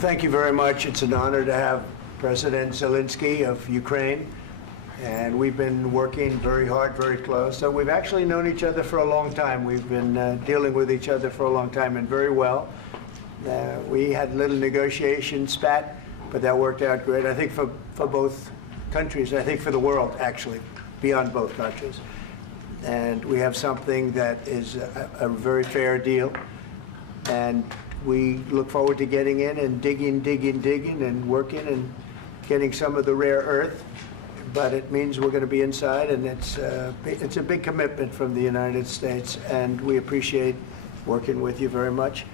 thank you very much. It's an honor to have President Zelenskyy of Ukraine, and we've been working very hard, very close. So we've actually known each other for a long time. We've been dealing with each other for a long time, and very well. We had a little negotiation spat, but that worked out great, I think, for both countries, I think for the world, actually, beyond both countries. And we have something that is a very fair deal, and we look forward to getting in and digging and working and getting some of the rare earth. But it means we're going to be inside, and it's a big commitment from the United States, and we appreciate working with you very much.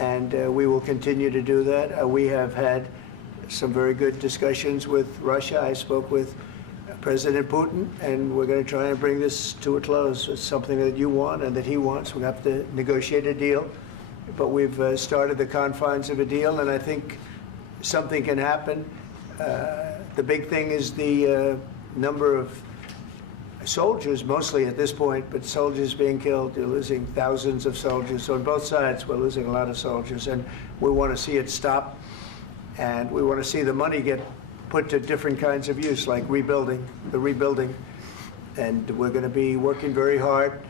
And we will continue to do that. We have had some very good discussions with Russia. I spoke with President Putin, and we're going to try and bring this to a close. It's something that you want and that he wants. We have to negotiate a deal. But we've started the confines of a deal, and I think something can happen. The big thing is the number of soldiers, mostly at this point, but soldiers being killed. You're losing thousands of soldiers. So on both sides, we're losing a lot of soldiers, and we want to see it stop. And we want to see the money get put to different kinds of use, like rebuilding. And we're going to be working very hard.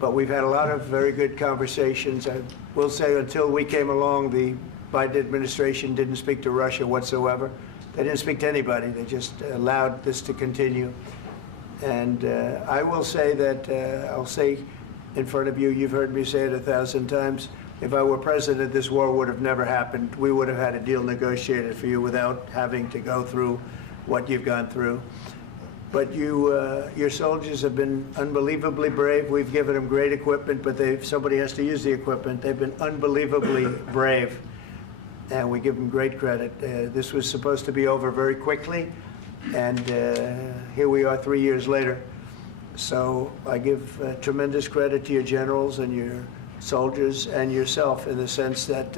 But we've had a lot of very good conversations. I will say until we came along, the Biden administration didn't speak to Russia whatsoever. They didn't speak to anybody. They just allowed this to continue. And I will say that, I'll say in front of you, you've heard me say it 1,000 times, if I were president, this war would have never happened. We would have had a deal negotiated for you without having to go through what you've gone through. But your soldiers have been unbelievably brave. We've given them great equipment, but somebody has to use the equipment. They've been unbelievably brave, and we give them great credit. This was supposed to be over very quickly, and here we are 3 years later. So I give tremendous credit to your generals and your soldiers and yourself in the sense that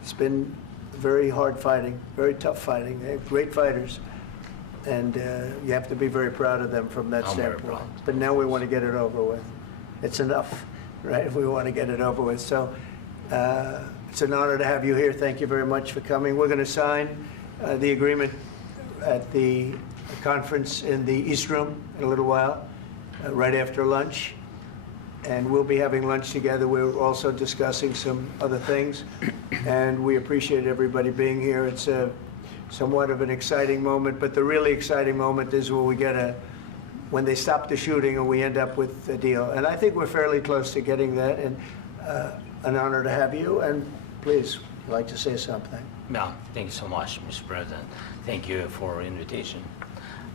it's been very hard fighting, very tough fighting. They're great fighters. And you have to be very proud of them from that standpoint. But now we want to get it over with. It's enough, right? We want to get it over with. So it's an honor to have you here. Thank you very much for coming. We're going to sign the agreement at the conference in the East Room in a little while, right after lunch. And we'll be having lunch together. We're also discussing some other things. And we appreciate everybody being here. It's somewhat of an exciting moment, but the really exciting moment is when they stop the shooting and we end up with a deal. And I think we're fairly close to getting that, and an honor to have you. And please, you'd like to say something? Yeah, thank you so much, Mr. President. Thank you for the invitation.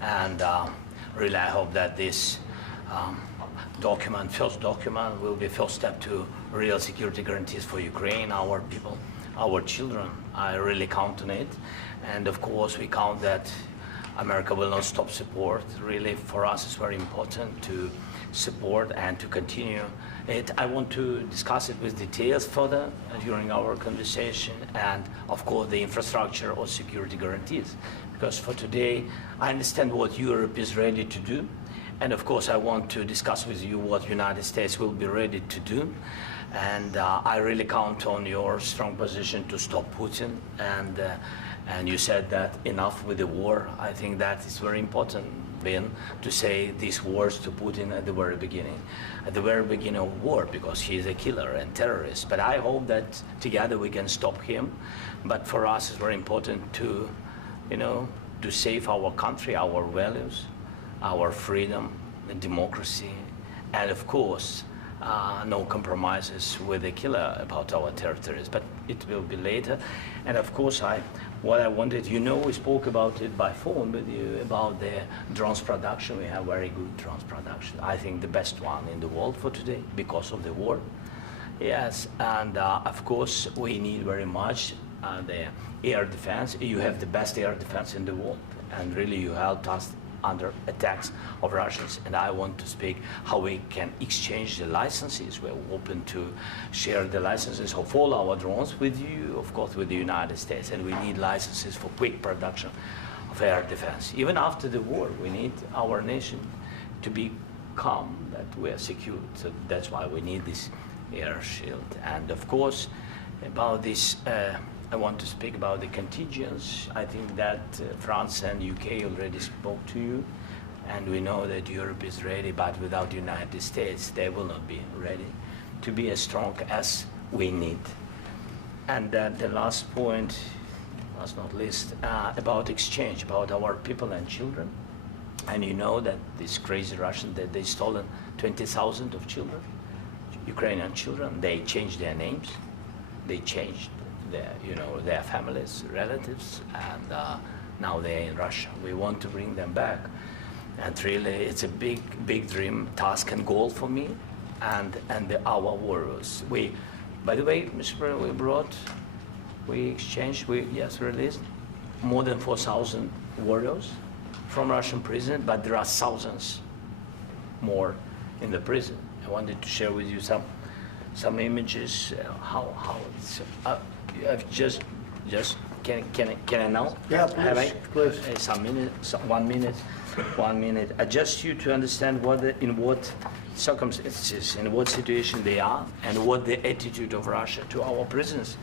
And really, I hope that this first document, will be a first step to real security guarantees for Ukraine, our people, our children. I really count on it. And of course, we count that America will not stop support. Really, for us, it's very important to support and to continue it. I want to discuss it with details further during our conversation, and of course, the infrastructure or security guarantees. Because for today, I understand what Europe is ready to do. And of course, I want to discuss with you what the United States will be ready to do. And I really count on your strong position to stop Putin. And you said that enough with the war. I think that is very important, Ben, to say these words to Putin at the very beginning of war, because he is a killer and terrorist. But I hope that together we can stop him. But for us, it's very important to, to save our country, our values, our freedom, and democracy, and of course, no compromises with the killer about our territories, but it will be later. And of course, what I wanted, we spoke about it by phone with you, about the drones production. We have very good drones production. I think the best one in the world for today because of the war. Yes, and of course, we need very much the air defense. You have the best air defense in the world, and really you helped us under attacks of Russians. And I want to speak how we can exchange the licenses. We're open to share the licenses of all our drones with you, of course, with the United States. And we need licenses for quick production of air defense. Even after the war, we need our nation to be calm, that we are secure. So that's why we need this air shield. And of course, about this I want to speak about the contingents. I think that France and UK already spoke to you, and we know that Europe is ready, but without the United States, they will not be ready to be as strong as we need. And the last point, last not least, about exchange, about our people and children. And you know that these crazy Russians, that they stolen 20,000 of children, Ukrainian children. They changed their names, they changed their, their families, relatives, and now they're in Russia. We want to bring them back, and really, it's a big dream, task, and goal for me, and our warriors. By the way, Mr. President, we released more than 4,000 warriors from Russian prison, but there are thousands more in the prison. I wanted to share with you some images. How it's just can I now? Yeah, please. Some minutes, 1 minute, 1 minute. Just you to understand in what circumstances, in what situation they are, and what the attitude of Russia to our prisoners.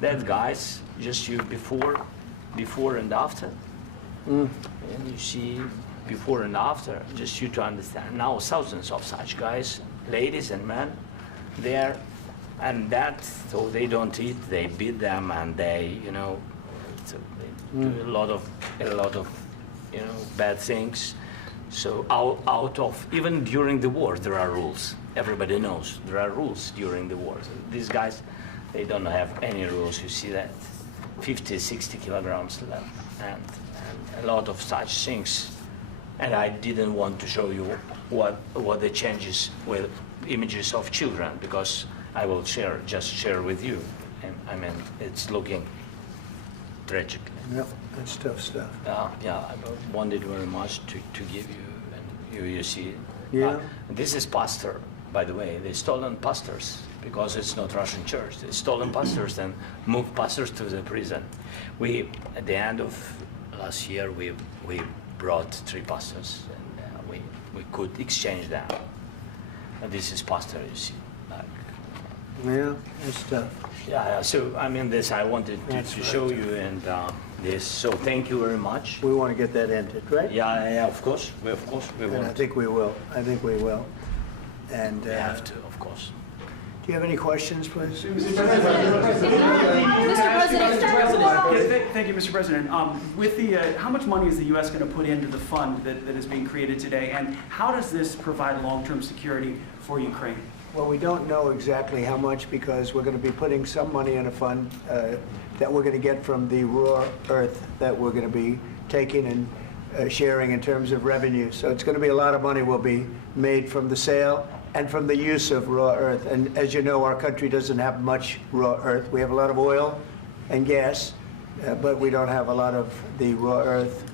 That guys, just you before and after. And you see before and after, just you to understand. Now thousands of such guys, ladies and men, there, and that, so they don't eat, they beat them, and they, they do a lot of, bad things. So out of, even during the war, there are rules. Everybody knows there are rules during the war. So these guys, they don't have any rules. You see that 50, 60 kilograms left, and a lot of such things. And I didn't want to show you what the changes with images of children, because I will just share with you. And I mean, it's looking tragic. Yep, that's tough stuff. Yeah, I wanted very much to give you, and you see. Yeah. This is pastor, by the way. They stolen pastors, because it's not Russian church. They stolen pastors and moved pastors to the prison. At the end of last year, we brought 3 pastors, and we could exchange them. And this is pastor, you see. Yeah, that's tough. Yeah. So I mean, this I wanted to show you, and this. So thank you very much. We want to get that ended, right? Yeah. Of course, we And want. I think we will. And We have to, of course. do you have any questions, please? Mr. President, thank you, Mr. President. With how much money is the U.S. going to put into the fund that is being created today, and how does this provide long-term security for Ukraine? Well, we don't know exactly how much, because we're going to be putting some money in a fund that we're going to get from the raw earth that we're going to be taking and sharing in terms of revenue. So it's going to be a lot of money will be made from the sale and from the use of raw earth. And as you know, our country doesn't have much raw earth. We have a lot of oil and gas, but we don't have a lot of the raw earth.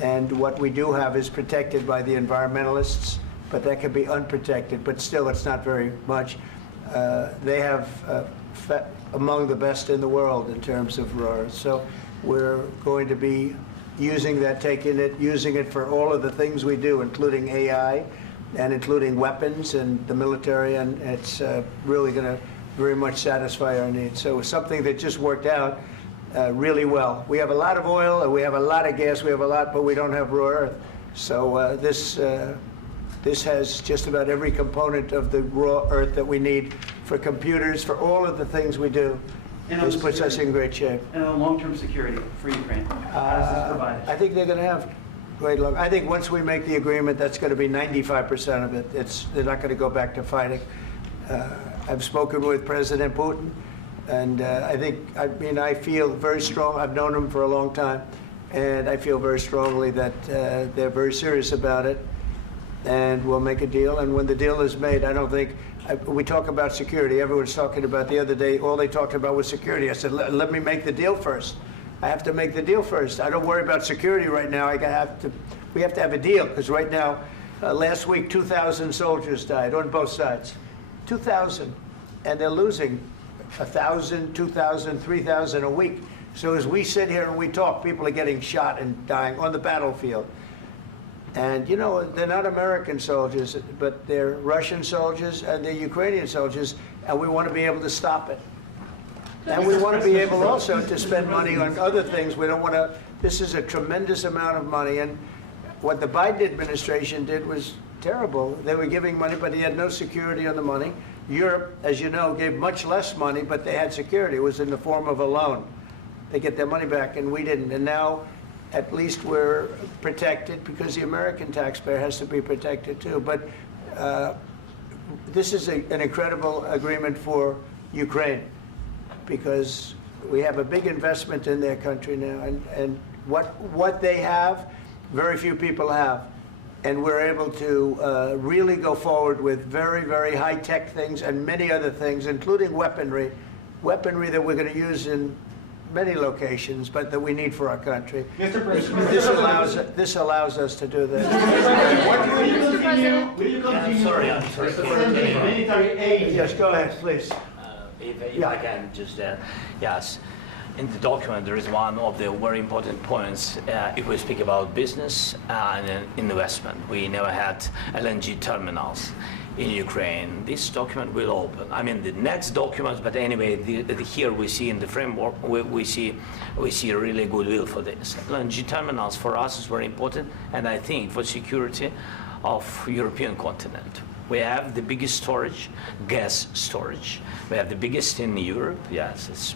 And what we do have is protected by the environmentalists, but that can be unprotected, but still it's not very much. They have among the best in the world in terms of raw earth. So we're going to be using that, using it for all of the things we do, including AI and including weapons and the military, and it's really going to very much satisfy our needs. So it's something that just worked out really well. We have a lot of oil, and we have a lot of gas, but we don't have raw earth. So this has just about every component of the raw earth that we need for computers, for all of the things we do. This puts us in great shape. And on long-term security for Ukraine, how does this provide? I think they're going to have great luck. I think once we make the agreement, that's going to be 95% of it. They're not going to go back to fighting. I've spoken with President Putin, and I feel very strong. I've known him for a long time, and I feel very strongly that they're very serious about it, and we'll make a deal. And when the deal is made, I don't think, we talk about security. Everyone's talking about the other day, all they talked about was security. I said, let me make the deal first. I have to make the deal first. I don't worry about security right now. We have to have a deal, because right now, last week, 2,000 soldiers died on both sides. 2,000. And they're losing 1,000, 2,000, 3,000 a week. So as we sit here and we talk, people are getting shot and dying on the battlefield. And, they're not American soldiers, but they're Russian soldiers and they're Ukrainian soldiers, and we want to be able to stop it. And we want to be able also to spend money on other things. We don't want to, this is a tremendous amount of money. And what the Biden administration did was terrible. They were giving money, but he had no security on the money. Europe, as you know, gave much less money, but they had security. It was in the form of a loan. They get their money back, and we didn't. And now, at least we're protected because the American taxpayer has to be protected too. But this is an incredible agreement for Ukraine because we have a big investment in their country now, and what they have, very few people have. And we're able to really go forward with very, very high-tech things and many other things, including weaponry that we're going to use in many locations, but that we need for our country. Mr. President, This allows us to do that. will you continue I'm sorry. sending military aid? Yes, go ahead, please. If I can just, yes. In the document, there is one of the very important points. If we speak about business and investment, we never had LNG terminals in Ukraine. This document will open. I mean, the next documents, but anyway, here we see in the framework, we see really goodwill for this. LNG terminals for us is very important, and I think for security of European continent. We have the biggest storage, gas storage. We have the biggest in Europe. Yes,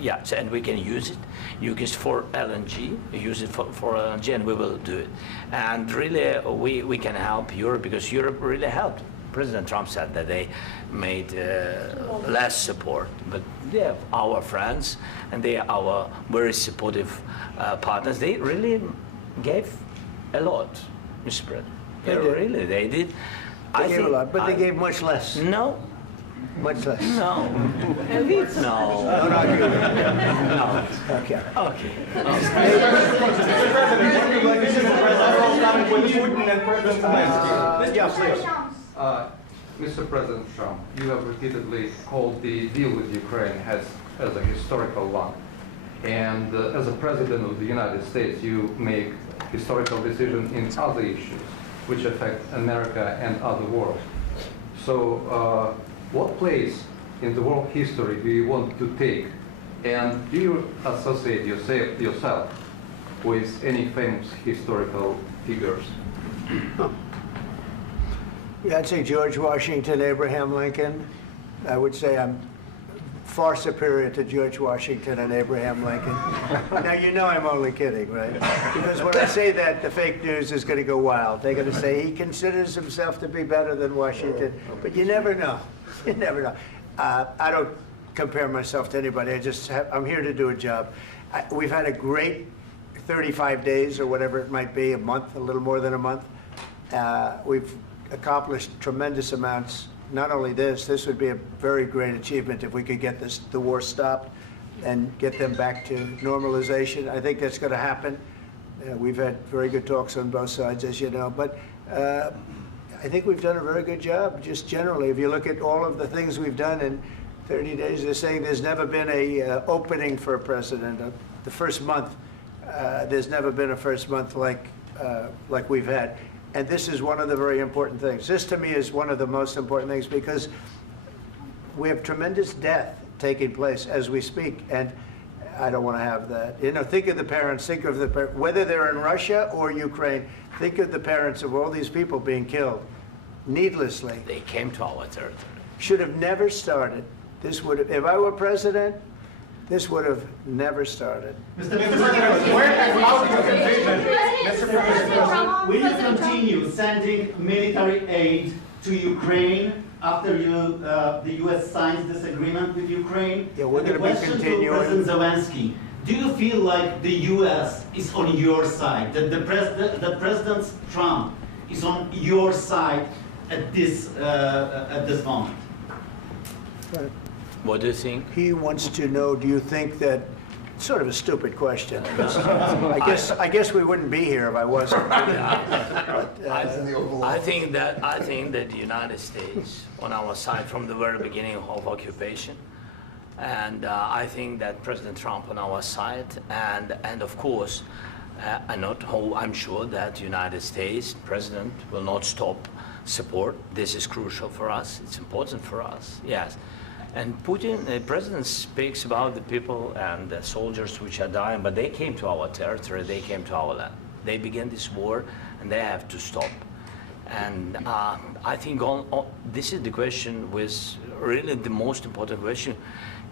yes, and we can use it. Use it for LNG. Use it for LNG, and we will do it. And really, we can help Europe because Europe really helped. President Trump said that they made less support, but they are our friends and they are our very supportive partners. They really gave a lot, Mr. President. They did. They did. They gave a lot, but they gave much less. No. Much less. No. No. Don't argue. No. Okay. Okay. Mr. President Trump, you have repeatedly called the deal with Ukraine as a historical one. And as a President of the United States, you make historical decisions in other issues which affect America and other world. So what place in the world history do you want to take? And do you associate yourself with any famous historical figures? Yeah, I'd say George Washington, Abraham Lincoln. I would say I'm far superior to George Washington and Abraham Lincoln. Now, you know I'm only kidding, right? Because when I say that, the fake news is going to go wild. They're going to say he considers himself to be better than Washington. But you never know. You never know. I don't compare myself to anybody. I'm here to do a job. We've had a great 35 days or whatever it might be, a month, a little more than a month. We've accomplished tremendous amounts. Not only this would be a very great achievement if we could get the war stopped and get them back to normalization. I think that's going to happen. We've had very good talks on both sides, as you know. But I think we've done a very good job, just generally. If you look at all of the things we've done in 30 days, they're saying there's never been a opening for a president. The first month, there's never been a first month like we've had. And this is one of the very important things. This, to me, is one of the most important things because we have tremendous death taking place as we speak, and I don't want to have that. You know, think of the parents, whether they're in Russia or Ukraine, think of the parents of all these people being killed needlessly. They came to our territory. Should have never started. This would have, if I were president, this would have never started. Mr. President, where has out your conviction? Mr. President, will you continue sending military aid to Ukraine after the U.S. signs this agreement with Ukraine? Yeah, we're going to be continuing. To President Zelenskyy, do you feel like the U.S. is on your side, that President Trump is on your side at this moment? Right. What do you think? He wants to know, do you think that, sort of a stupid question. I guess we wouldn't be here if I wasn't. I think that the United States on our side from the very beginning of occupation, and I think that President Trump on our side, and of course, I'm sure that the United States President will not stop support. This is crucial for us. It's important for us. Yes. And Putin, the president speaks about the people and the soldiers which are dying, but they came to our territory, they came to our land. They began this war, and they have to stop. And I think this is the question, with really the most important question.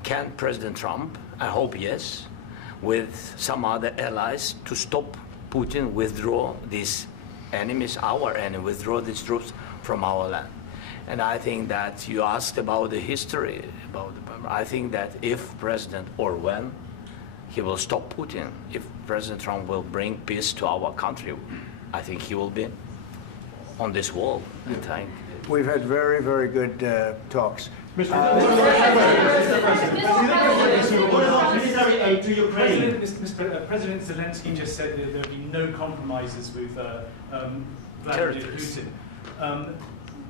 Can President Trump, I hope yes, with some other allies, to stop Putin, withdraw these enemies, our enemy, withdraw these troops from our land? And I think that you asked about the history, I think that if President, or when, he will stop Putin, if President Trump will bring peace to our country, I think he will be on this wall. I think. We've had very, very good talks. What about military aid to Ukraine? President Zelenskyy just said that there will be no compromises with Vladimir Putin.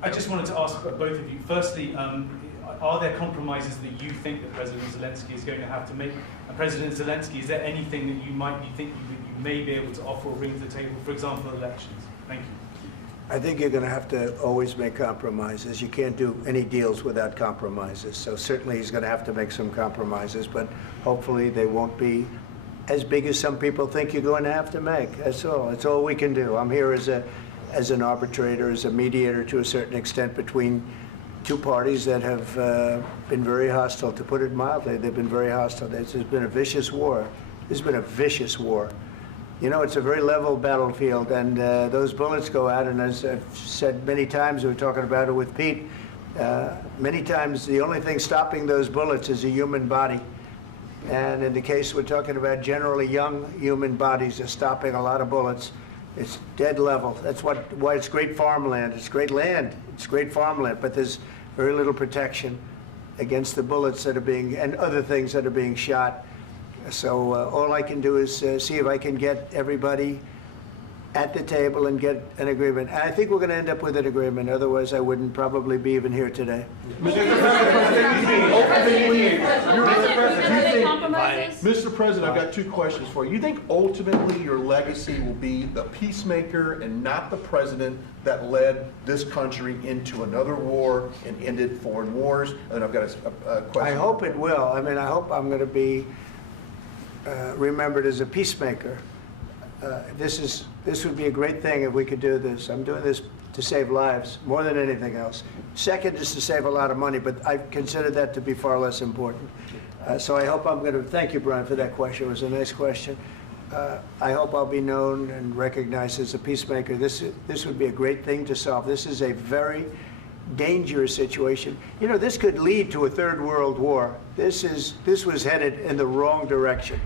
I just wanted to ask both of you, firstly, are there compromises that you think that President Zelenskyy is going to have to make? And President Zelenskyy, is there anything that you might be thinking that you may be able to offer or bring to the table, for example, elections? Thank you. I think you're going to have to always make compromises. You can't do any deals without compromises. So certainly he's going to have to make some compromises, but hopefully they won't be as big as some people think you're going to have to make. That's all. That's all we can do. I'm here as an arbitrator, as a mediator to a certain extent between two parties that have been very hostile. To put it mildly, they've been very hostile. There's been a vicious war. There's been a vicious war. You know, it's a very level battlefield, and those bullets go out, and as I've said many times, we were talking about it with Pete, many times the only thing stopping those bullets is a human body. And in the case we're talking about, generally young human bodies are stopping a lot of bullets. It's dead level. That's why it's great farmland. It's great land. It's great farmland, but there's very little protection against the bullets that are being, and other things that are being shot. So all I can do is see if I can get everybody at the table and get an agreement. And I think we're going to end up with an agreement. Otherwise, I wouldn't probably be even here today. Mr. President, I've got two questions for you. You think ultimately your legacy will be the peacemaker and not the president that led this country into another war and ended foreign wars? And I've got a question. I hope it will. I mean, I hope I'm going to be remembered as a peacemaker. This would be a great thing if we could do this. I'm doing this to save lives more than anything else. Second is to save a lot of money, but I consider that to be far less important. So I hope I'm going to, thank you, Brian, for that question. It was a nice question. I hope I'll be known and recognized as a peacemaker. This would be a great thing to solve. This is a very dangerous situation. You know, this could lead to a third world war. This was headed in the wrong direction.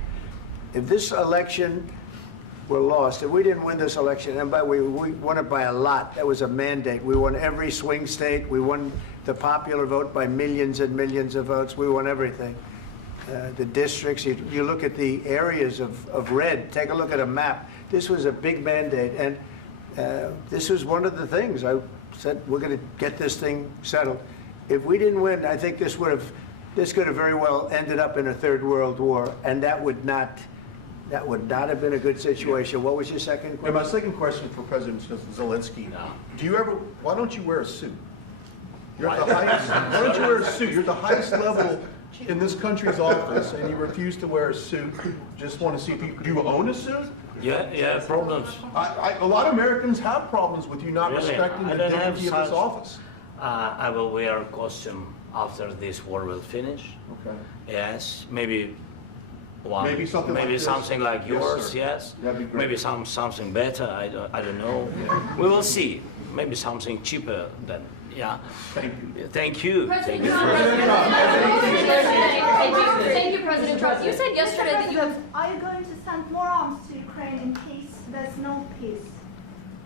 If this election were lost, if we didn't win this election, and we won it by a lot, that was a mandate. We won every swing state. We won the popular vote by millions and millions of votes. We won everything. The districts, you look at the areas of red, take a look at a map. This was a big mandate, and this was one of the things I said, we're going to get this thing settled. If we didn't win, I think this could have very well ended up in a third world war, and that would not have been a good situation. What was your second question? And my second question for President Zelenskyy, why don't you wear a suit? You're at the highest, why don't you wear a suit? You're at the highest level in this country's office, and you refuse to wear a suit. Just want to see if do you own a suit? Yeah, problems. A lot of Americans have problems with you not respecting the dignity of this office. I will wear a costume after this war will finish. Okay. Yes, maybe one. Maybe something like this. Something like yours. Yes. That'd be great. Maybe something better. I don't know. We will see. Maybe something cheaper than. Yeah. Thank you. Thank you. President Trump. Thank you, President Trump. You said yesterday that you have. Are you going to send more arms to Ukraine in case there's no peace?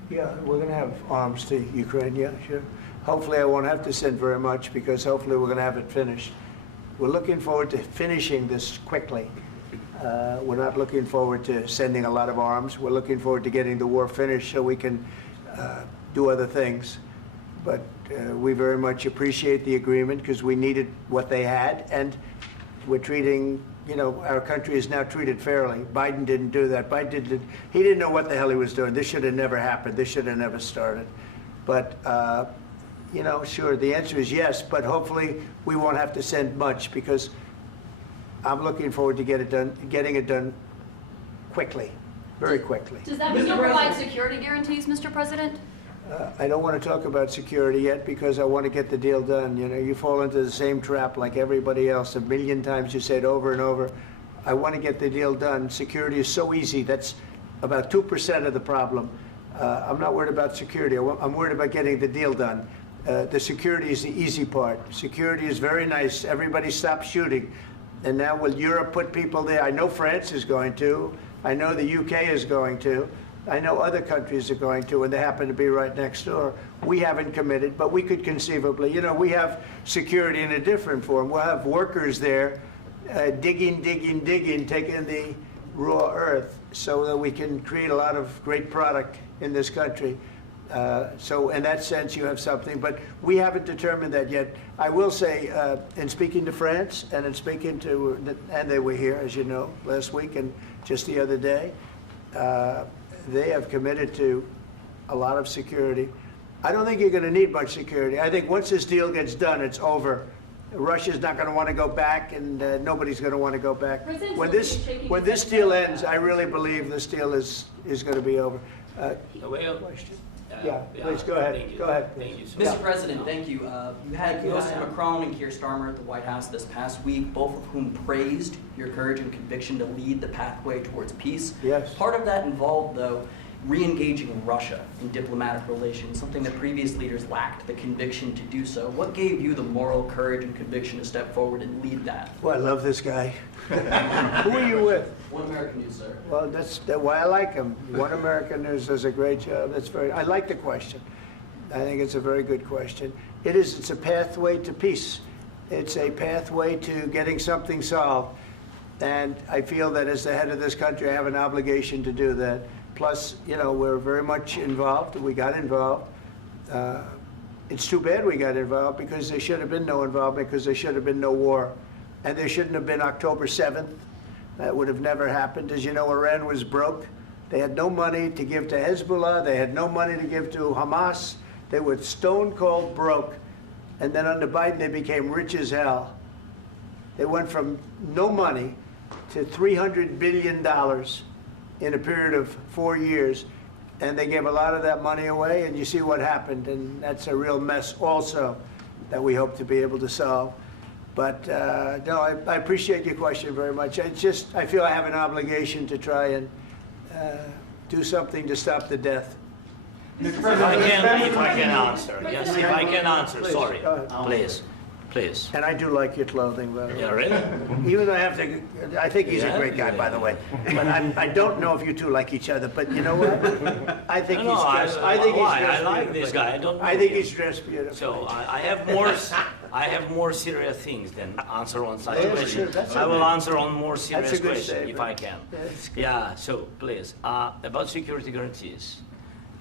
Yeah, we're going to have arms to Ukraine, yeah, sure. Hopefully I won't have to send very much, because hopefully we're going to have it finished. We're looking forward to finishing this quickly. We're not looking forward to sending a lot of arms. We're looking forward to getting the war finished so we can do other things. But we very much appreciate the agreement, because we needed what they had, and we're treating, you know, our country is now treated fairly. Biden didn't do that. He didn't know what the hell he was doing. This should have never happened. This should have never started. But you know, sure, the answer is yes, but hopefully we won't have to send much because I'm looking forward to getting it done quickly, very quickly. Does that mean you'll provide security guarantees, Mr. President? I don't want to talk about security yet because I want to get the deal done. You know, you fall into the same trap like everybody else. A million times you say it over and over. I want to get the deal done. Security is so easy. That's about 2% of the problem. I'm not worried about security. I'm worried about getting the deal done. The security is the easy part. Security is very nice. Everybody stopped shooting. And now will Europe put people there? I know France is going to. I know the UK is going to. I know other countries are going to, and they happen to be right next door. We haven't committed, but we could conceivably. You know, we have security in a different form. We'll have workers there digging, taking the raw earth so that we can create a lot of great product in this country. So in that sense, you have something, but we haven't determined that yet. I will say, in speaking to France and in speaking to, and they were here, as you know, last week and just the other day, they have committed to a lot of security. I don't think you're going to need much security. I think once this deal gets done, it's over. Russia's not going to want to go back, and nobody's going to want to go back. When this deal ends, I really believe this deal is going to be over. Question? Yeah, please go ahead. Go ahead. Thank you, Mr. President, thank you. You had Mr. Macron and Keir Starmer at the White House this past week, both of whom praised your courage and conviction to lead the pathway towards peace. Yes. Part of that involved, though, re-engaging Russia in diplomatic relations, something that previous leaders lacked the conviction to do so. What gave you the moral courage and conviction to step forward and lead that? Well, I love this guy. Who are you with? One American News, sir. Well, that's why I like him. One American News does a great job. I like the question. I think it's a very good question. It's a pathway to peace. It's a pathway to getting something solved. And I feel that as the head of this country, I have an obligation to do that. Plus, you know, we're very much involved. We got involved. It's too bad we got involved because there should have been no involvement because there should have been no war. And there shouldn't have been October 7th. That would have never happened. As you know, Iran was broke. They had no money to give to Hezbollah. They had no money to give to Hamas. They were stone cold broke. And then under Biden, they became rich as hell. They went from no money to $300 billion in a period of 4 years. And they gave a lot of that money away, and you see what happened. And that's a real mess also that we hope to be able to solve. But no, I appreciate your question very much. I feel I have an obligation to try and do something to stop the death. If I can answer, yes, if I can answer, Please, sorry, go ahead. please. And I do like your clothing, by the way. Yeah, really? Even though I think he's a great guy, by the way. But I don't know if you two like each other. But you know what? I think he's dressed. I like this guy. I don't know I think him. he's dressed beautifully. So I have more serious things than answer on such Yeah, questions. sure, that's I will okay. answer on more serious That's a good questions if statement. I can. That's good. Yeah. So please, about security guarantees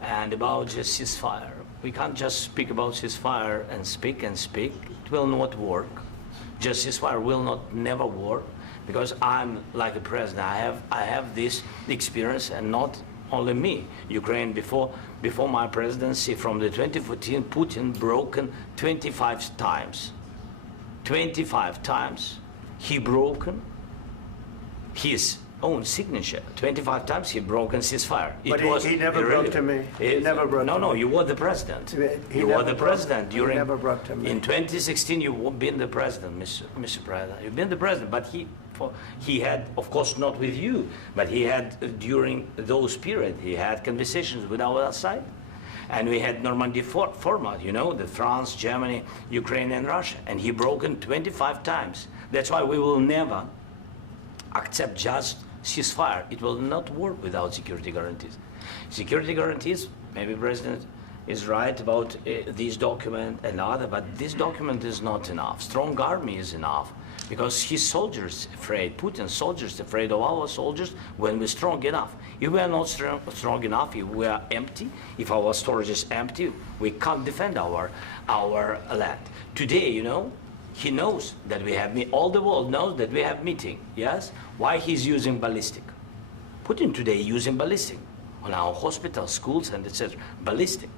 and about just ceasefire. We can't just speak about ceasefire and speak and speak. It will not work. Just ceasefire will never work because I'm like a president. I have this experience, and not only me. Ukraine before my presidency, from the 2014, Putin broken 25 times. 25 times he broken his own signature. 25 times he broken ceasefire. But he never broke to me. He never broke to me. No, you were the president. You were the president during. He never broke to me. In 2016, you've been the president, Mr. President. You've been the president, but he had, of course, not with you, but he had during those periods. He had conversations with our side, and we had Normandy format. You know, the France, Germany, Ukraine, and Russia, and he broken 25 times. That's why we will never accept just ceasefire. It will not work without security guarantees. Security guarantees, maybe President is right about this document and other, but this document is not enough. Strong army is enough because his soldiers afraid, Putin's soldiers afraid of our soldiers when we're strong enough. If we are not strong enough, if we are empty, if our storage is empty, we can't defend our land. Today, you know, he knows that we have, all the world knows that we have meeting, yes? Why he's using ballistic? Putin today using ballistic on our hospitals, schools, and etc. Ballistic.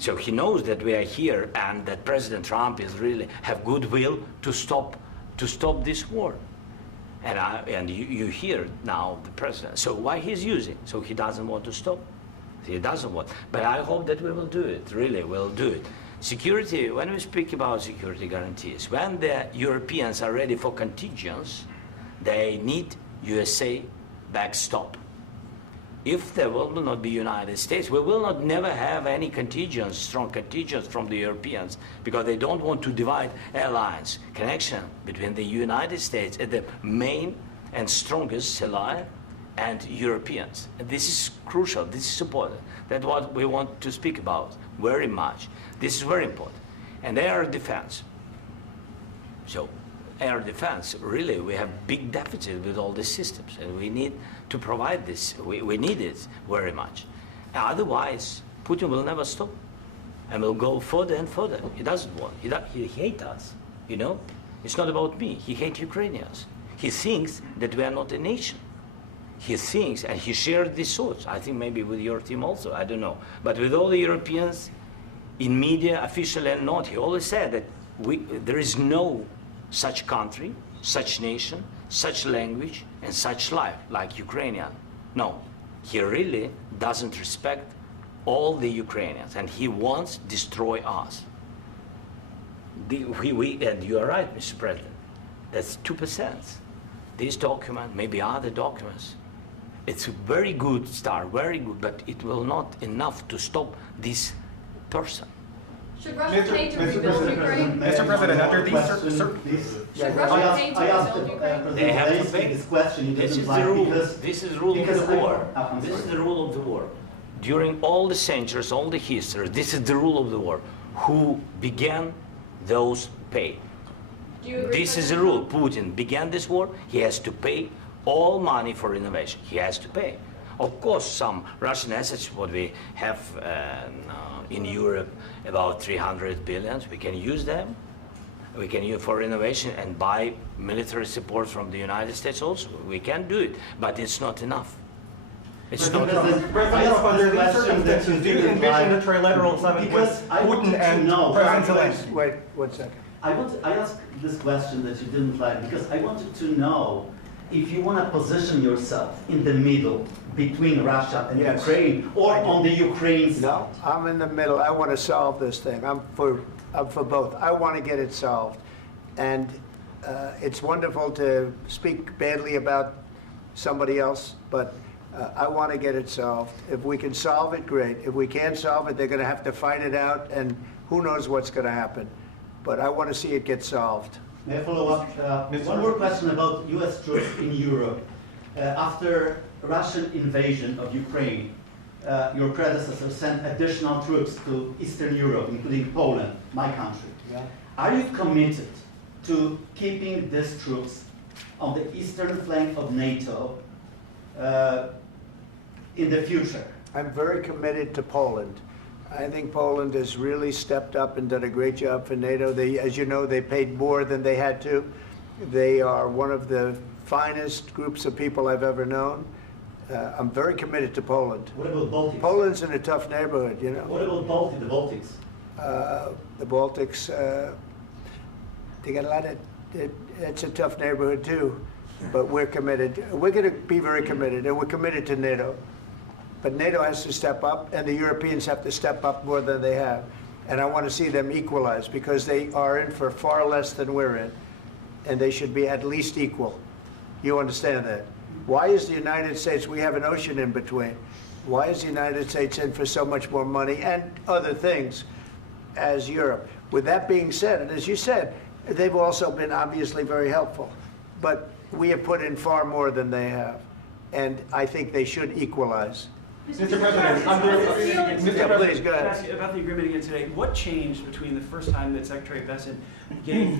So he knows that we are here and that President Trump is really have goodwill to stop this war. And you hear now the president. So why he's using? So he doesn't want to stop. He doesn't want. But I hope that we will do it. Really, we'll do it. Security. When we speak about security guarantees, when the Europeans are ready for contingents, they need USA backstop. If there will not be United States, we will not never have any contingents, strong contingents from the Europeans, because they don't want to divide alliance connection between the United States and the main and strongest ally and Europeans. And this is crucial, this is important. That's what we want to speak about very much. This is very important. And air defense. So air defense, really, we have big deficit with all these systems, and we need to provide this. We need it very much. Otherwise, Putin will never stop, and will go further and further. He doesn't want. He hates us. You know, it's not about me. He hates Ukrainians. He thinks that we are not a nation. He thinks, and he shared these thoughts. I think maybe with your team also. I don't know, but with all the Europeans, in media, officially and not, he always said that there is no such country, such nation, such language, and such life like Ukrainian. No, he really doesn't respect all the Ukrainians, and he wants to destroy us. And you are right, Mr. President, that's 2%. This document, maybe other documents, it's a very good start, very good, but it will not enough to stop this person. Should Russia pay to rebuild Ukraine? Mr. President, under these circumstances, Should Russia pay to rebuild Ukraine? They have to pay. this question. You This didn't is like the rule. because This is the rule of because the war. I'm This is sorry. the rule of the war. During all the centuries, all the history, this is the rule of the war. Who began, those pay. Do you agree, This is the rule. Putin began this war. He has to pay all money for innovation. He has to pay. Of course, some Russian assets, what we have in Europe, about 300 billion, we can use them. We can use for innovation and buy military support from the United States also. We can do it, but it's not enough. It's not enough. President, under these circumstances, do you envision a trilateral summit with Putin and President Zelenskyy? Wait 1 second. I asked this question that you didn't like because I wanted to know if you want to position yourself in the middle between Russia and Yes. Ukraine, or on the Ukraine side. No, I'm in the middle. I want to solve this thing. I'm for both. I want to get it solved. And it's wonderful to speak badly about somebody else, but I want to get it solved. If we can solve it, great. If we can't solve it, they're going to have to fight it out, and who knows what's going to happen. But I want to see it get solved. May I follow up? One more question about U.S. troops in Europe. After Russian invasion of Ukraine, your predecessor sent additional troops to Eastern Europe, including Poland, my country. Yeah. Are you committed to keeping these troops on the eastern flank of NATO in the future? I'm very committed to Poland. I think Poland has really stepped up and done a great job for NATO. They, as you know, they paid more than they had to. They are one of the finest groups of people I've ever known. I'm very committed to Poland. What about Baltics? Poland's in a tough neighborhood, you know. What about the Baltics? The Baltics, they got a lot of, it's a tough neighborhood too, but we're committed. We're going to be very committed, and we're committed to NATO. But NATO has to step up, and the Europeans have to step up more than they have. And I want to see them equalize, because they are in for far less than we're in, and they should be at least equal. You understand that? Why is the United States, we have an ocean in between, why is the United States in for so much more money and other things as Europe? With that being said, and as you said, they've also been obviously very helpful, but we have put in far more than they have, and I think they should equalize. Mr. President, Please, go Can I ahead. ask you about the agreement again today? What changed between the first time that Secretary Bessent gave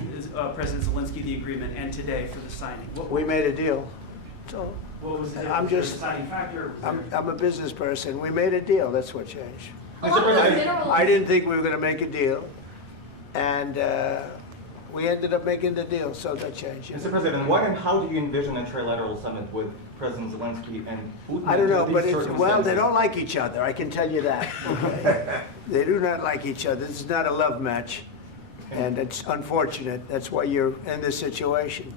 President Zelenskyy the agreement and today for the signing? We made a deal. So What was the I'm just- deciding factor? I'm a business person. We made a deal. That's what changed. A lot of the minerals. I didn't think we were going to make a deal, and We ended up making the deal, so that changed. Mr. President, what and how do you envision a trilateral summit with President Zelenskyy and Putin? I don't know, under but these well, they circumstances? don't like each other, I can tell you that. Okay? They do not like each other. This is not a love match, and it's unfortunate. That's why you're in this situation.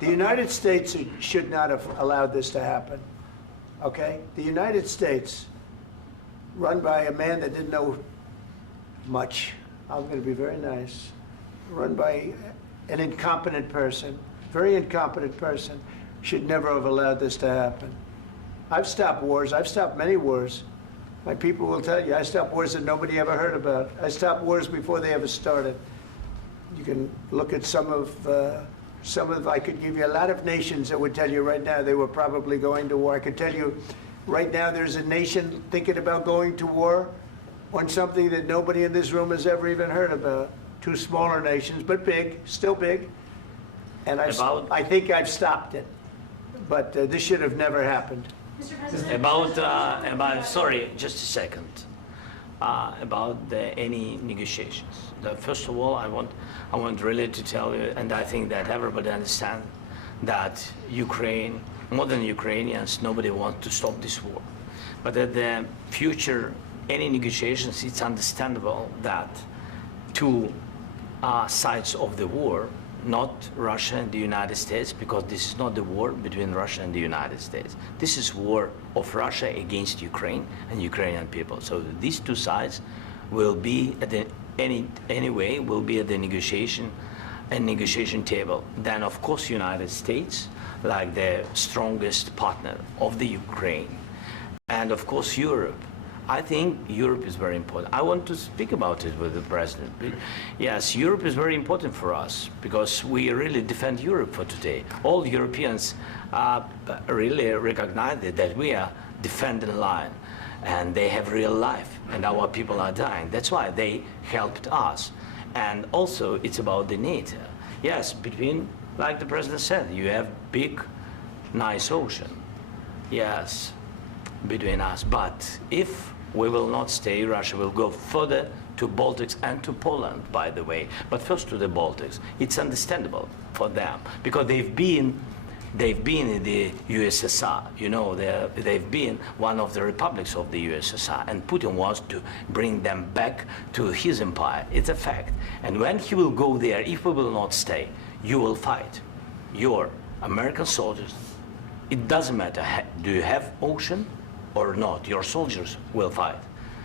The United States should not have allowed this to happen, okay? The United States, run by a man that didn't know much, I'm going to be very nice, run by an incompetent person, very incompetent person, should never have allowed this to happen. I've stopped wars. I've stopped many wars. My people will tell you, I stopped wars that nobody ever heard about. I stopped wars before they ever started. You can look at some of, I could give you a lot of nations that would tell you right now they were probably going to war. I could tell you right now there's a nation thinking about going to war on something that nobody in this room has ever even heard about. Two smaller nations, but big, still big. And I think I've stopped it. But this should have never happened. Mr. President, About sorry, just a second. About any negotiations. First of all, I want really to tell you, and I think that everybody understands that Ukraine, more than Ukrainians, nobody wants to stop this war. But at the future, any negotiations, it's understandable that two sides of the war, not Russia and the United States, because this is not the war between Russia and the United States. This is war of Russia against Ukraine and Ukrainian people. So these two sides will be at the anyway will be at the negotiation table. Then of course United States, like the strongest partner of the Ukraine, and of course Europe. I think Europe is very important. I want to speak about it with the president. Yes, Europe is very important for us because we really defend Europe for today. All Europeans really recognize that we are defending line, and they have real life, and our people are dying. That's why they helped us. And also, it's about the NATO. Yes, between, like the president said, you have big, nice ocean. Yes, between us. But if we will not stay, Russia will go further to Baltics and to Poland, by the way. But first to the Baltics. It's understandable for them because they've been in the USSR. You know, they've been one of the republics of the USSR, and Putin wants to bring them back to his empire. It's a fact. And when he will go there, if we will not stay, you will fight. Your American soldiers, it doesn't matter, do you have ocean or not, your soldiers will fight.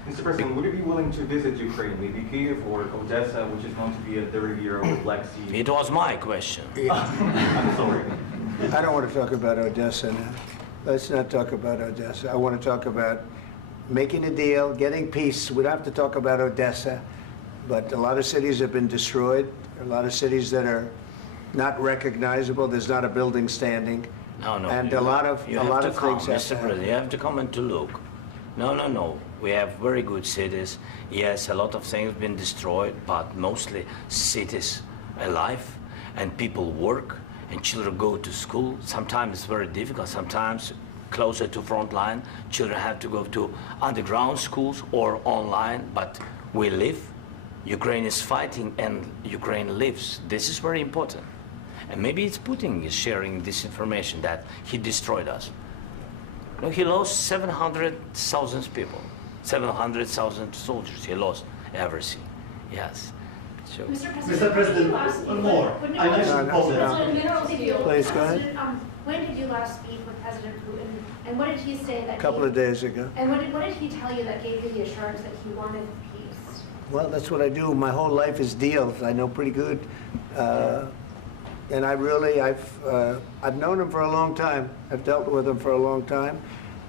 Mr. President, would you be willing to visit Ukraine, maybe Kyiv or Odessa, which is known to be at the Riviera or Black Sea? It was my question. I'm sorry. I don't want to talk about Odessa now. Let's not talk about Odessa. I want to talk about making a deal, getting peace. We don't have to talk about Odessa, but a lot of cities have been destroyed. There are a lot of cities that are not recognizable. There's not a building standing. No, and a lot of things have to Mr. President, you have to come and to look. No. We have very good cities. Yes, a lot of things have been destroyed, but mostly cities alive, and people work, and children go to school. Sometimes it's very difficult. Sometimes closer to front line, children have to go to underground schools or online, but we live. Ukraine is fighting, and Ukraine lives. This is very important. And maybe it's Putin is sharing this information that he destroyed us. No, he lost 700,000 people, 700,000 soldiers. He lost everything. Yes. So. Mr. President, one more. I mentioned Poland. Please, go ahead. When did you last speak with President Putin, and what did he say that? A couple of days ago. And what did he tell you that gave you the assurance that he wanted peace? Well, that's what I do. My whole life is deals. I know pretty good. And I've known him for a long time. I've dealt with him for a long time.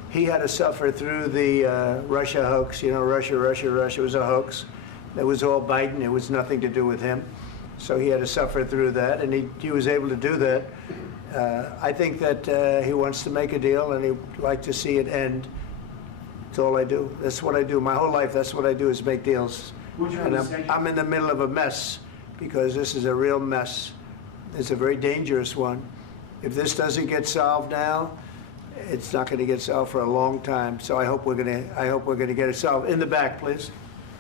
He had to suffer through the Russia hoax. You know, Russia was a hoax. It was all Biden. It was nothing to do with him. So he had to suffer through that, and he was able to do that. I think that he wants to make a deal, and he'd like to see it end. That's all I do. That's what I do. My whole life, that's what I do, is make deals. And I'm in the middle of a mess, because this is a real mess. It's a very dangerous one. If this doesn't get solved now, it's not going to get solved for a long time. So I hope we're going to get it solved. In the back, please.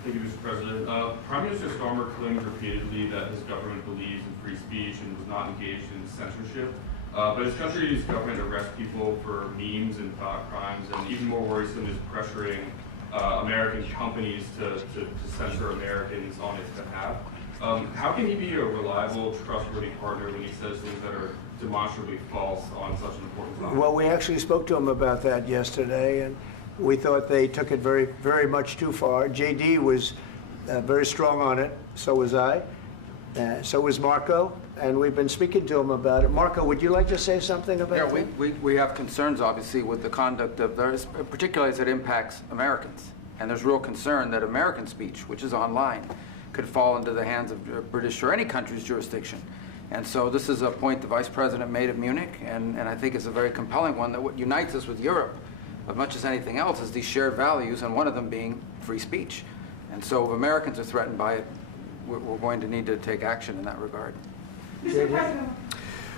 Thank you, Mr. President. Prime Minister Starmer claimed repeatedly that his government believes in free speech and was not engaged in censorship. But his country's government arrests people for memes and thought crimes, and even more worrisome is pressuring American companies to censor Americans on its behalf. How can he be a reliable, trustworthy partner when he says things that are demonstrably false on such an important topic? Well, we actually spoke to him about that yesterday, and we thought they took it very, very much too far. JD was very strong on it, so was I, so was Marco, and we've been speaking to him about it. Marco, would you like to say something about that? We have concerns, obviously, with the conduct of those, particularly as it impacts Americans. And there's real concern that American speech, which is online, could fall into the hands of British or any country's jurisdiction. And so this is a point the Vice President made at Munich, and I think it's a very compelling one, that what unites us with Europe, as much as anything else, is these shared values, and one of them being free speech. And so if Americans are threatened by it, we're going to need to take action in that regard. Mr. President.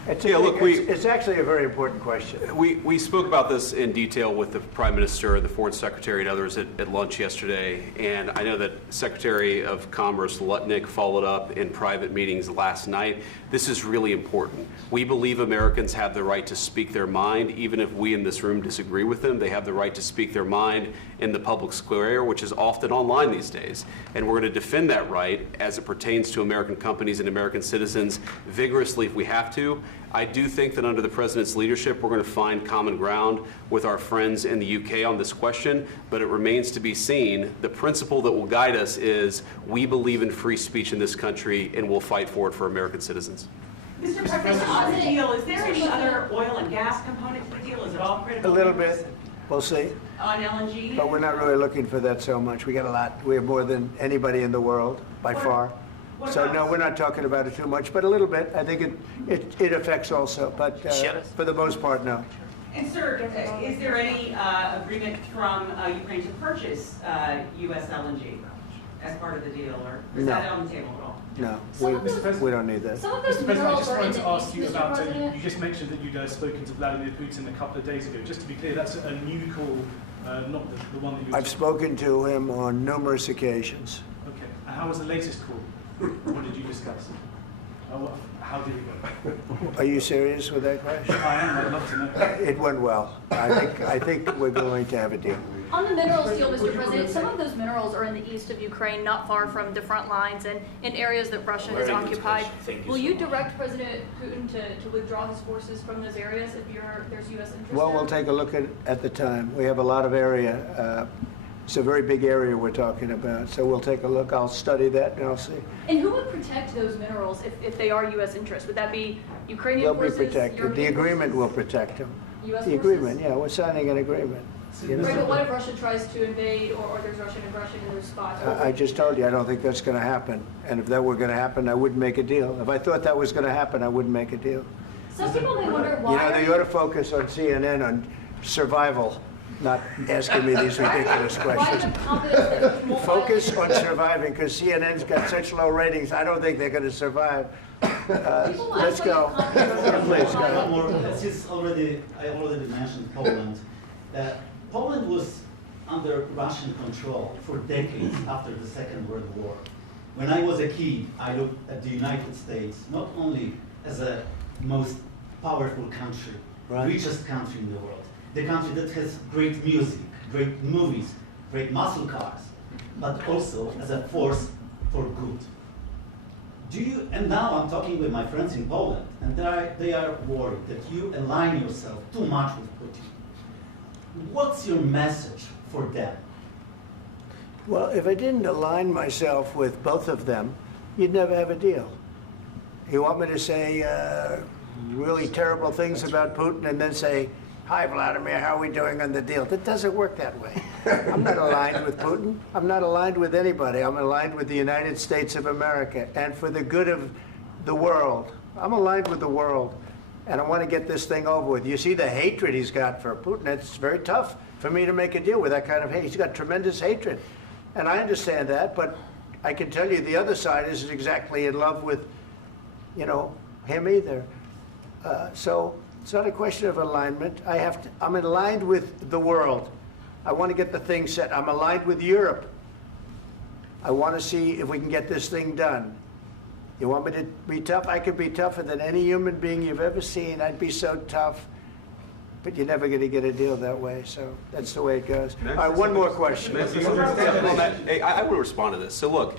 It's actually a very important question. We spoke about this in detail with the Prime Minister, the Foreign Secretary, and others at lunch yesterday, and I know that Secretary of Commerce Lutnick followed up in private meetings last night. This is really important. We believe Americans have the right to speak their mind, even if we in this room disagree with them. They have the right to speak their mind in the public square, which is often online these days. And we're going to defend that right as it pertains to American companies and American citizens vigorously if we have to. I do think that under the President's leadership, we're going to find common ground with our friends in the UK on this question, but it remains to be seen. The principle that will guide us is we believe in free speech in this country, and we'll fight for it for American citizens. Mr. President, on the deal, is there any other oil and gas component to the deal? Is it all critical? A little bit. We'll see. On LNG? But we're not really looking for that so much. We got a lot. We have more than anybody in the world, by far. So no, we're not talking about it too much, but a little bit. I think it affects also, but for the most part, no. And sir, is there any agreement from Ukraine to purchase U.S. LNG as part of the deal, or is that on the table at all? No, we don't need that. Some of those Mr. President, I minerals just are in wanted the to ask east, you Mr. about President. you just mentioned that you'd spoken to Vladimir Putin a couple of days ago. Just to be clear, that's a new call, not the one that you... I've spoken to him on numerous occasions. Okay, and how was the latest call? What did you discuss? How did it go? Are you serious with that question? I am. I'd love to know. It went well. I think we're going to have a deal. On the minerals deal, Mr. President, some of those minerals are in the east of Ukraine, not far from the front lines and in areas that Russia has occupied. Will you direct President Putin to withdraw his forces from those areas if there's U.S. interest Well, there? we'll take a look at the time. We have a lot of area. It's a very big area we're talking about, so we'll take a look. I'll study that and I'll see. And who would protect those minerals if they are U.S. interests? Would that be Ukrainian They'll forces? be protected. The European agreement will forces? protect them. U.S. The forces? agreement, yeah, we're signing an agreement. You know? Right, but what if Russia tries to invade or there's Russian aggression in those spots? I just told you, I don't think that's going to happen. And if that were going to happen, I wouldn't make a deal. If I thought that was going to happen, I wouldn't make a deal. Some people may wonder why. You know, they ought to focus on CNN on survival, not asking me these ridiculous questions. Focus on surviving, because CNN's got such low ratings, I don't think they're going to survive. Let's go. Please, go One more, ahead. since I already mentioned Poland. Poland was under Russian control for decades after the Second World War. When I was a kid, I looked at the United States not only as a most powerful country, richest country in the world, the country that has great music, great movies, great muscle cars, but also as a force for good. And now I'm talking with my friends in Poland, and they are worried that you align yourself too much with Putin. What's your message for them? Well, if I didn't align myself with both of them, you'd never have a deal. You want me to say really terrible things about Putin and then say, "Hi, Vladimir, how are we doing on the deal?" That doesn't work that way. I'm not aligned with Putin. I'm not aligned with anybody. I'm aligned with the United States of America and for the good of the world. I'm aligned with the world, and I want to get this thing over with. You see the hatred he's got for Putin. It's very tough for me to make a deal with that kind of hate. He's got tremendous hatred, and I understand that, but I can tell you the other side isn't exactly in love with, you know, him either. So it's not a question of alignment. I'm aligned with the world. I want to get the thing set. I'm aligned with Europe. I want to see if we can get this thing done. You want me to be tough? I could be tougher than any human being you've ever seen. I'd be so tough. But you're never going to get a deal that way, so that's the way it goes. All right, one more question. Hey, I want to respond to this. So look,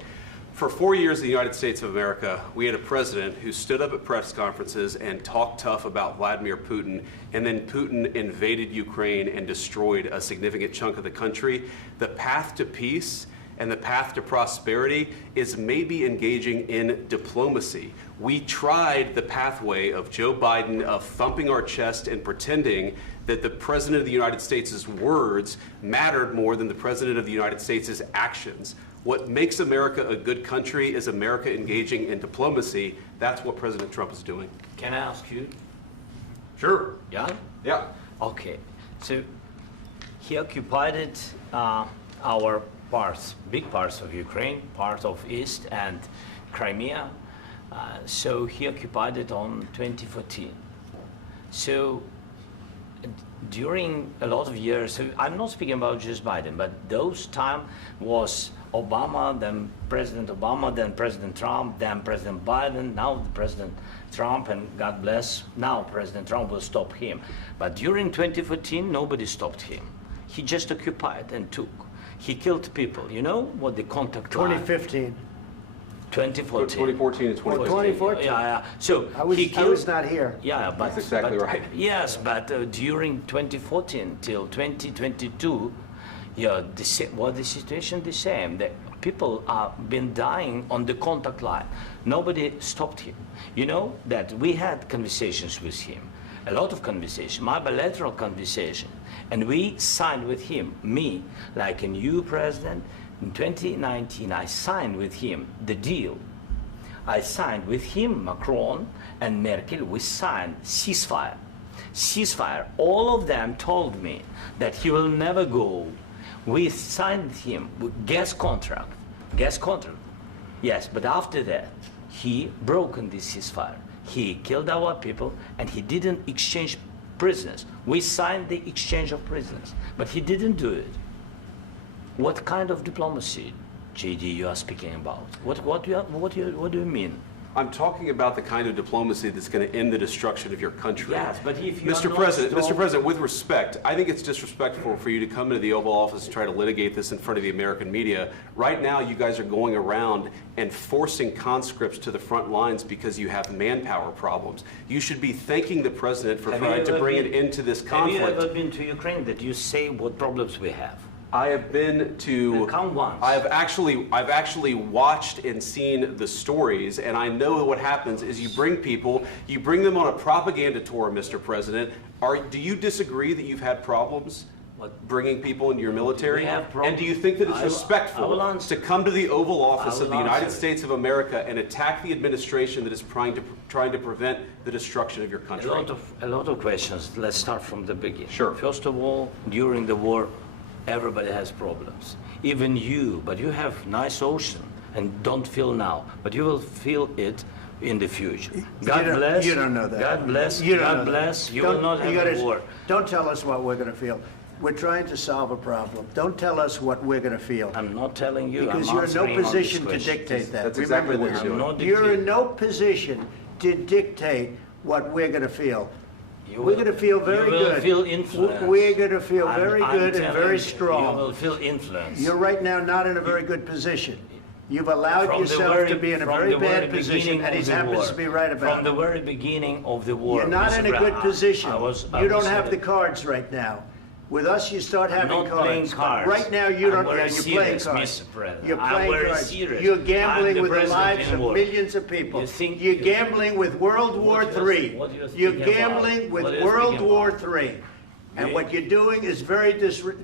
for 4 years in the United States of America, we had a president who stood up at press conferences and talked tough about Vladimir Putin, and then Putin invaded Ukraine and destroyed a significant chunk of the country. The path to peace and the path to prosperity is maybe engaging in diplomacy. We tried the pathway of Joe Biden of thumping our chest and pretending that the President of the United States' words mattered more than the President of the United States' actions. What makes America a good country is America engaging in diplomacy. That's what President Trump is doing. Can I ask you? Sure. Yeah? Yeah. Okay. So he occupied it, our parts, big parts of Ukraine, part of East and Crimea. So he occupied it on 2014. So during a lot of years, so I'm not speaking about just Biden, but those time was Obama, then President Obama, then President Trump, then President Biden, now President Trump, and God bless, now President Trump will stop him. But during 2014, nobody stopped him. He just occupied and took. He killed people. You know what the contact line? 2015. 2014. 2014 and 2015. 2014. Yeah. So I was not here. Yeah, but that's exactly right. Yes, but during 2014 till 2022, yeah, the situation the same. The people have been dying on the contact line. Nobody stopped him. You know that we had conversations with him, a lot of conversations, my bilateral conversation, and we signed with him, me, like a new president. In 2019, I signed with him the deal. I signed with him, Macron and Merkel, we signed ceasefire. Ceasefire. All of them told me that he will never go. We signed him with gas contract. Gas contract. Yes, but after that, he broken this ceasefire. He killed our people and he didn't exchange prisoners. We signed the exchange of prisoners, but he didn't do it. What kind of diplomacy, JD, you are speaking about? What do you mean? I'm talking about the kind of diplomacy that's going to end the destruction of your country. Yes, but if you Mr. President, with respect, I think it's disrespectful for you to come into the Oval Office and try to litigate this in front of the American media. Right now, you guys are going around and forcing conscripts to the front lines because you have manpower problems. You should be thanking the President for trying to bring an end to this conflict. Have you ever been to Ukraine that you say what problems we have? I have been to. Come once. I've actually watched and seen the stories, and I know what happens is you bring people, you bring them on a propaganda tour, Mr. President. Do you disagree that you've had problems bringing people into your military? And do you think that it's respectful to come to the Oval Office of the United States of America and attack the administration that is trying to prevent the destruction of your country? A lot of questions. Let's start from the beginning. Sure. First of all, during the war, everybody has problems, even you, but you have nice ocean and don't feel now, but you will feel it in the future. God bless. You don't know that. God bless. You don't God know bless. that. You will not have a war. Don't tell us what we're going to feel. We're trying to solve a problem. Don't tell us what we're going to feel. I'm not telling you. Because I'm you're in no answering on position this to question. dictate that. That's Remember exactly what this. you're doing. You're in no position to dictate what we're going to feel. You We're going to feel very you will good. Feel influence. We're going to feel very I'm good and telling very you, strong. You will feel influence. You're right now not in a very good position. You've allowed yourself to be in a very bad position, and he happens to be right about it. From the very beginning of the war. You're not in a good position. You don't have the the cards right now. With us, you start having not playing cards. cards. Right now, you don't. I'm You're playing serious, cards. Mr. President. You're I'm playing very cards. serious. You're I'm gambling the with the president lives in of war. millions of people. You think You're you- gambling with World War III. what you're You're speaking gambling about? with What you're World speaking War about? III. And what you're doing is very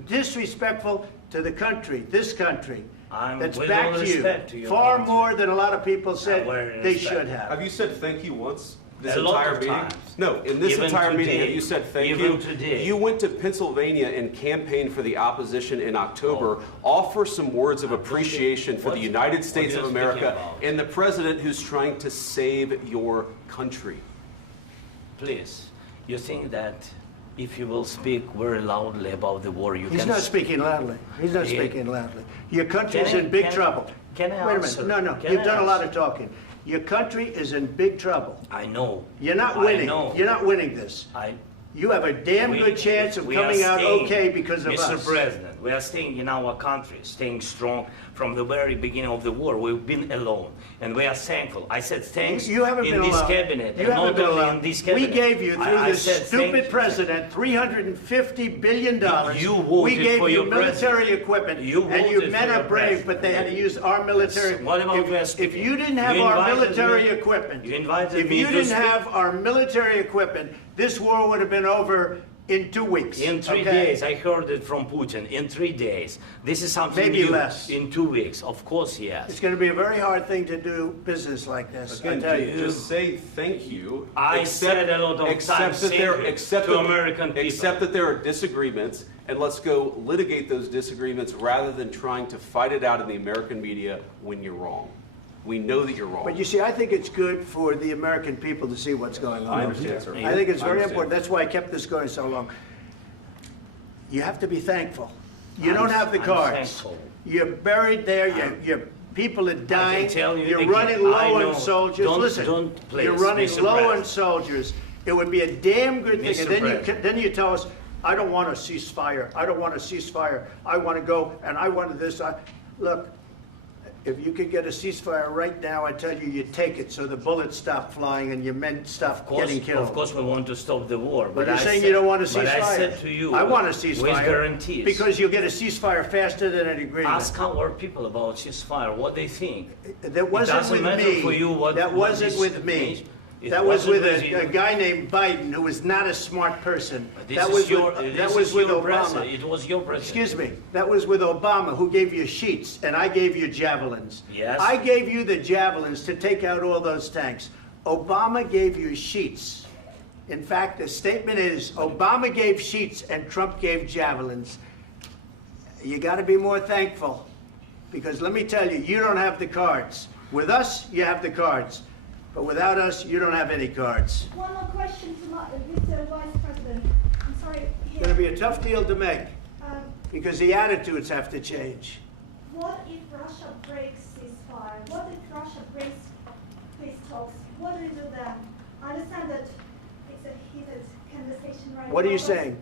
disrespectful to the country, this country. That's with back all to respect to you. your Far country. more than a lot of people said very they respect. should have. Have you said thank you once? This A lot entire of meeting? times. No, in this Even entire meeting, today. have you said thank Even you? today. You went to Pennsylvania and campaigned for the opposition in October. Offer some words of appreciation for the United States of you're America speaking about? and the president who's trying to save your country. Please, you think that if you will speak very loudly about the war, you He's can... not speaking loudly. He's not Yeah. speaking loudly. Your country's in big trouble. Can I Wait a answer? minute. No, Can you've I done a lot answer? of talking. Your country is in big trouble. I know. You're not I winning. know. You're not winning this. You have a damn good chance of we are coming out staying, okay because of Mr. us. President, we are staying in our country, staying strong from the very beginning of the war. We've been alone, and we are thankful. I said thanks You haven't in been this alone. cabinet, You and haven't not been only alone. in this We cabinet. gave you, through I this said thank stupid you. president, $350 billion. You voted We gave for you your military president. equipment, You and you voted men for are your brave, but they had to use our military. What about If you didn't have You our invited military me- equipment, You invited if me you to didn't speak. have our military equipment, this war would have been over in 2 weeks. In 3 okay? days, I heard it from Putin. In 3 days, this is something Maybe new. less. In 2 weeks, of course, yes. It's going to be a very hard thing to do business like this. I Again, tell you. just say thank you. I said a lot of times thank you to American people. Accept that there are disagreements, and let's go litigate those disagreements rather than trying to fight it out in the American media when you're wrong. We know that you're wrong. But you see, I think it's good for the American people to see what's going on. I understand, sir. I think it's I very understand. important. That's why I kept this going so long. You have to be thankful. You I'm- don't have the I'm cards. thankful. You're buried there. Your people are dying. tell you You're again, running low I know. on soldiers. Don't- Listen, don't, please, you're running Mr. low on President. soldiers. It would be a damn good thing. Mr. And then President. then you tell us, I don't want a ceasefire. I don't want a ceasefire. I want to go and I want this. Look, if you could get a ceasefire right now, I tell you, you take it so the bullets stop flying and your men stop getting killed. Of course, we want to stop the war. But you're I saying said- you don't want a ceasefire. But I said to you, I want a with ceasefire. guarantees. Because you'll get a ceasefire faster than an agreement. Ask our people about ceasefire, what they think. That wasn't it doesn't with matter me. for you what That what wasn't this with me. means. It That was wasn't with you. a guy named Biden who was not a smart person. This That is was your, with, this that was is with your Obama. president. It was your president. Excuse me. That was with Obama, who gave you sheets, and I gave you javelins. Yes. I gave you the javelins to take out all those tanks. Obama gave you sheets. In fact, the statement is Obama gave sheets and Trump gave javelins. You got to be more thankful, because let me tell you, you don't have the cards. With us, you have the cards. But without us, you don't have any cards. One more question to Mr. Vice President. I'm sorry. It's going to be a tough deal to make, Um, because the attitudes have to change. What if Russia breaks ceasefire? What if Russia breaks peace talks? What do you do then? I understand that it's a heated conversation right now. What are you but saying?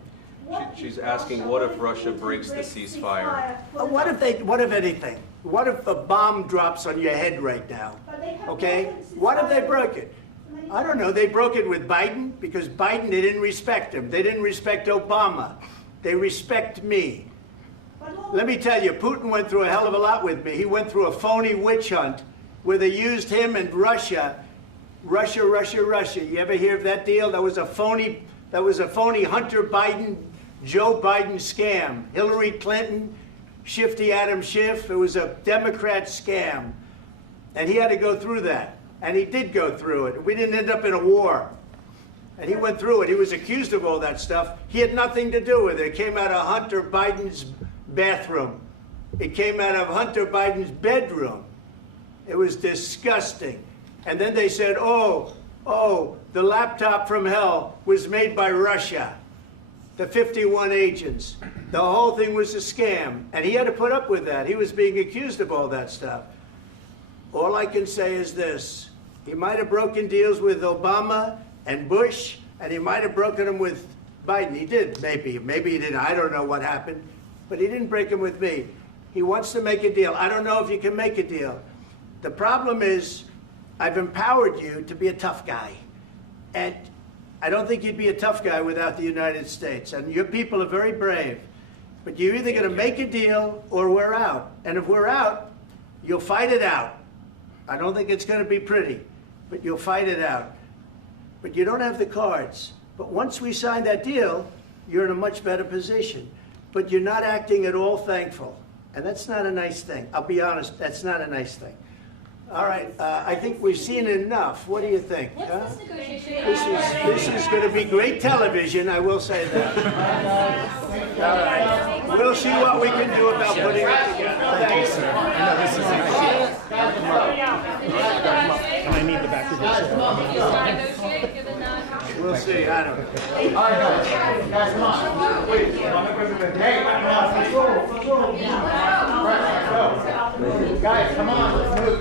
what She's if asking, Russia- what if if Russia Putin breaks the ceasefire? What if anything? What if a bomb drops on your head right now? But they have Okay? broken What if they ceasefire broke it? many I don't know. They broke it with Biden because Biden, they didn't respect him. They didn't respect Obama. They respect me. Let me tell you, Putin went through a hell of a lot with me. He went through a phony witch hunt where they used him and Russia. Russia. You ever hear of that deal? That was a phony Hunter Biden, Joe Biden scam. Hillary Clinton, Shifty Adam Schiff. It was a Democrat scam. And he had to go through that. And he did go through it. We didn't end up in a war. And he went through it. He was accused of all that stuff. He had nothing to do with it. It came out of Hunter Biden's bathroom. It came out of Hunter Biden's bedroom. It was disgusting. And then they said, oh, the laptop from hell was made by Russia. The 51 agents. The whole thing was a scam. And he had to put up with that. He was being accused of all that stuff. All I can say is this. He might have broken deals with Obama and Bush, and he might have broken them with Biden. He did, maybe. Maybe he didn't. I don't know what happened. But he didn't break them with me. He wants to make a deal. I don't know if you can make a deal. The problem is, I've empowered you to be a tough guy. And I don't think you'd be a tough guy without the United States. And your people are very brave. But you're either going to make a deal or we're out. And if we're out, you'll fight it out. I don't think it's going to be pretty, but you'll fight it out. But you don't have the cards. But once we sign that deal, you're in a much better position. But you're not acting at all thankful. And that's not a nice thing. I'll be honest, that's not a nice thing. All right, I think we've seen enough. What do you think? Huh? This is going to be great television, I will say that. All right. We'll see what we can do about putting it together. Thanks, sir. I need the back of this. We'll see. Claro. Guys, come on. Please. Hey, guys, come on, let's move. Guys, come on, let's move.